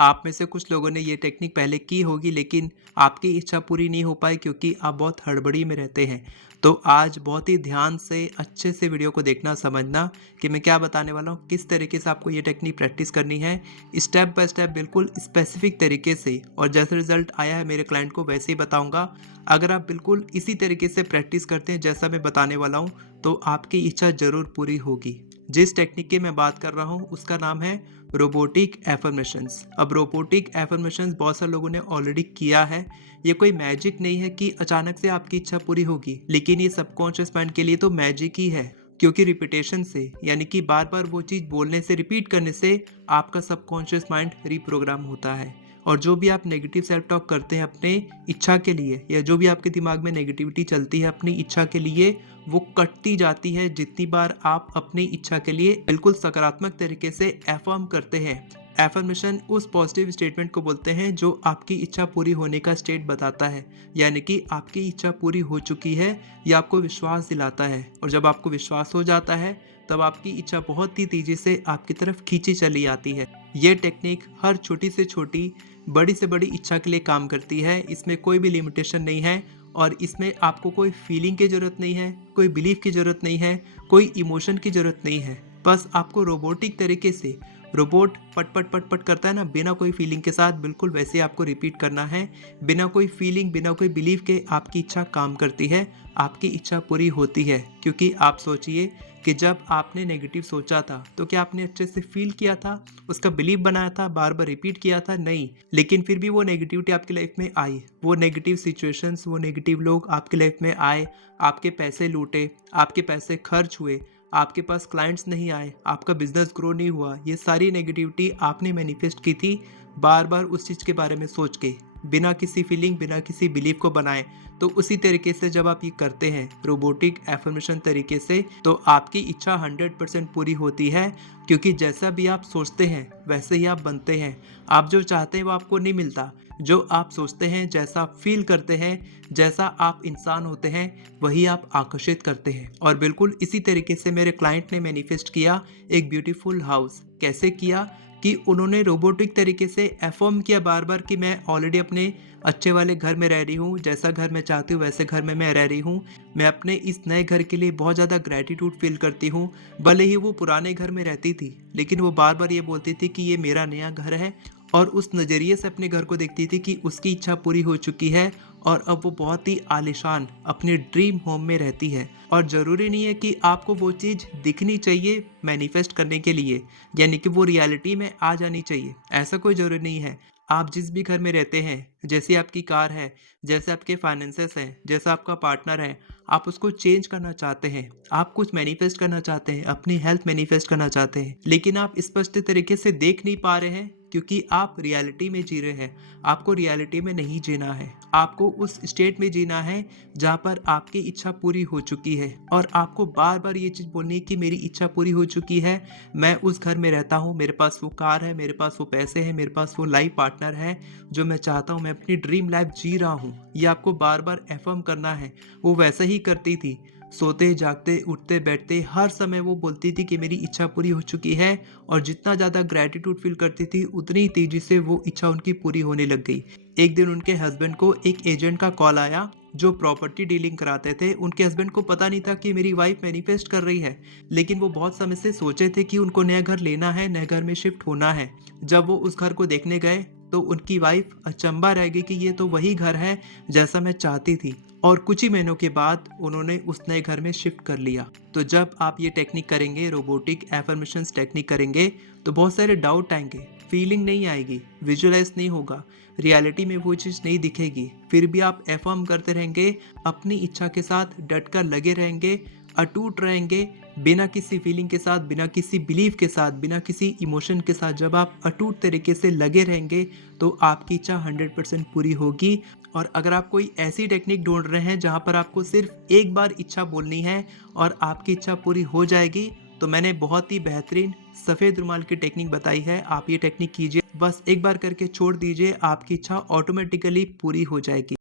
आप में से कुछ लोगों ने ये टेक्निक पहले की होगी, लेकिन आपकी इच्छा पूरी नहीं हो पाई क्योंकि आप बहुत हड़बड़ी में रहते हैं। तो आज बहुत ही ध्यान से अच्छे से वीडियो को देखना, समझना कि मैं क्या बताने वाला हूँ, किस तरीके से आपको ये टेक्निक प्रैक्टिस करनी है, स्टेप बाय स्टेप बिल्कुल स्पेसिफिक तरीके से। और जैसे रिजल्ट आया है मेरे क्लाइंट को वैसे ही बताऊंगा। अगर आप बिल्कुल इसी तरीके से प्रैक्टिस करते हैं जैसा मैं बताने वाला हूँ, तो आपकी इच्छा ज़रूर पूरी होगी। जिस टेक्निक की मैं बात कर रहा हूँ उसका नाम है रोबोटिक एफर्मेशंस। अब रोबोटिक एफर्मेशंस बहुत सारे लोगों ने ऑलरेडी किया है। ये कोई मैजिक नहीं है कि अचानक से आपकी इच्छा पूरी होगी, लेकिन ये सबकॉन्शियस माइंड के लिए तो मैजिक ही है। क्योंकि रिपीटेशन से, यानी कि बार बार वो चीज़ बोलने से, रिपीट करने से आपका सबकॉन्शियस माइंड रीप्रोग्राम होता है। और जो भी आप नेगेटिव सेल्फ टॉक करते हैं अपने इच्छा के लिए, या जो भी आपके दिमाग में नेगेटिविटी चलती है अपनी इच्छा के लिए, वो कटती जाती है जितनी बार आप अपनी इच्छा के लिए बिल्कुल सकारात्मक तरीके से एफर्म करते हैं। एफर्मेशन उस पॉजिटिव स्टेटमेंट को बोलते हैं जो आपकी इच्छा पूरी होने का स्टेट बताता है, यानी कि आपकी इच्छा पूरी हो चुकी है, या आपको विश्वास दिलाता है। और जब आपको विश्वास हो जाता है तब आपकी इच्छा बहुत ही तेजी से आपकी तरफ खींची चली आती है। ये टेक्निक हर छोटी से छोटी, बड़ी से बड़ी इच्छा के लिए काम करती है। इसमें कोई भी लिमिटेशन नहीं है, और इसमें आपको कोई फीलिंग की ज़रूरत नहीं है, कोई बिलीफ की ज़रूरत नहीं है, कोई इमोशन की ज़रूरत नहीं है। बस आपको रोबोटिक तरीके से, रोबोट पट पट पट पट करता है ना बिना कोई फीलिंग के साथ, बिल्कुल वैसे ही आपको रिपीट करना है। बिना कोई फीलिंग, बिना कोई बिलीफ के आपकी इच्छा काम करती है, आपकी इच्छा पूरी होती है। क्योंकि आप सोचिए कि जब आपने नेगेटिव सोचा था तो क्या आपने अच्छे से फील किया था, उसका बिलीव बनाया था, बार बार रिपीट किया था? नहीं। लेकिन फिर भी वो नेगेटिविटी आपकी लाइफ में आई, वो नेगेटिव सिचुएशंस, वो नेगेटिव लोग आपकी लाइफ में आए, आपके पैसे लूटे, आपके पैसे खर्च हुए, आपके पास क्लाइंट्स नहीं आए, आपका बिजनेस ग्रो नहीं हुआ। ये सारी नेगेटिविटी आपने मैनिफेस्ट की थी बार बार उस चीज़ के बारे में सोच के, बिना किसी फीलिंग, बिना किसी बिलीव को बनाए। तो उसी तरीके से जब आप ये करते हैं रोबोटिक एफर्मेशन तरीके से, तो आपकी इच्छा 100% पूरी होती है। क्योंकि जैसा भी आप सोचते हैं वैसे ही आप बनते हैं। आप जो चाहते हैं वो आपको नहीं मिलता। जो आप सोचते हैं, जैसा आप फील करते हैं, जैसा आप इंसान होते हैं, वही आप आकर्षित करते हैं। और बिल्कुल इसी तरीके से मेरे क्लाइंट ने मैनिफेस्ट किया एक ब्यूटीफुल हाउस। कैसे किया? कि उन्होंने रोबोटिक तरीके से अफर्म किया बार बार कि मैं ऑलरेडी अपने अच्छे वाले घर में रह रही हूँ, जैसा घर मैं चाहती हूँ वैसे घर में मैं रह रही हूँ। मैं अपने इस नए घर के लिए बहुत ज़्यादा ग्रैटिट्यूड फील करती हूँ। भले ही वो पुराने घर में रहती थी, लेकिन वो बार बार ये बोलती थी कि ये मेरा नया घर है, और उस नज़रिए से अपने घर को देखती थी कि उसकी इच्छा पूरी हो चुकी है, और अब वो बहुत ही आलीशान अपने ड्रीम होम में रहती है। और ज़रूरी नहीं है कि आपको वो चीज़ दिखनी चाहिए मैनिफेस्ट करने के लिए, यानी कि वो रियलिटी में आ जानी चाहिए, ऐसा कोई ज़रूरी नहीं है। आप जिस भी घर में रहते हैं, जैसी आपकी कार है, जैसे आपके फाइनेंसेस हैं, जैसा आपका पार्टनर है, आप उसको चेंज करना चाहते हैं, आप कुछ मैनिफेस्ट करना चाहते हैं, अपनी हेल्थ मैनिफेस्ट करना चाहते हैं, लेकिन आप स्पष्ट तरीके से देख नहीं पा रहे हैं क्योंकि आप रियलिटी में जी रहे हैं। आपको रियलिटी में नहीं जीना है, आपको उस स्टेट में जीना है जहाँ पर आपकी इच्छा पूरी हो चुकी है। और आपको बार बार ये चीज़ बोलनी है कि मेरी इच्छा पूरी हो चुकी है, मैं उस घर में रहता हूँ, मेरे पास वो कार है, मेरे पास वो पैसे हैं, मेरे पास वो लाइफ पार्टनर है जो मैं चाहता हूँ, मैं अपनी ड्रीम लाइफ जी रहा हूँ। ये आपको बार बार एफर्म करना है। वो वैसा ही करती थी, सोते जागते उठते बैठते हर समय वो बोलती थी कि मेरी इच्छा पूरी हो चुकी है। और जितना ज़्यादा ग्रैटिट्यूड फील करती थी उतनी तेज़ी से वो इच्छा उनकी पूरी होने लग गई। एक दिन उनके हस्बैंड को एक एजेंट का कॉल आया जो प्रॉपर्टी डीलिंग कराते थे। उनके हस्बैंड को पता नहीं था कि मेरी वाइफ मैनिफेस्ट कर रही है, लेकिन वो बहुत समय से सोचे थे कि उनको नया घर लेना है, नए घर में शिफ्ट होना है। जब वो उस घर को देखने गए तो उनकी वाइफ अचंभा रह गई कि ये तो वही घर है जैसा मैं चाहती थी। और कुछ ही महीनों के बाद उन्होंने उस नए घर में शिफ्ट कर लिया। तो जब आप ये टेक्निक करेंगे, रोबोटिक एफर्मेशंस टेक्निक करेंगे, तो बहुत सारे डाउट आएंगे, फीलिंग नहीं आएगी, विजुअलाइज नहीं होगा, रियलिटी में वो चीज़ नहीं दिखेगी। फिर भी आप एफर्म करते रहेंगे, अपनी इच्छा के साथ डटकर लगे रहेंगे, अटूट रहेंगे, बिना किसी फीलिंग के साथ, बिना किसी बिलीफ के साथ, बिना किसी इमोशन के साथ। जब आप अटूट तरीके से लगे रहेंगे तो आपकी इच्छा 100% पूरी होगी। और अगर आप कोई ऐसी टेक्निक ढूंढ रहे हैं जहां पर आपको सिर्फ एक बार इच्छा बोलनी है और आपकी इच्छा पूरी हो जाएगी, तो मैंने बहुत ही बेहतरीन सफ़ेद रुमाल की टेक्निक बताई है। आप ये टेक्निक कीजिए, बस एक बार करके छोड़ दीजिए, आपकी इच्छा ऑटोमेटिकली पूरी हो जाएगी।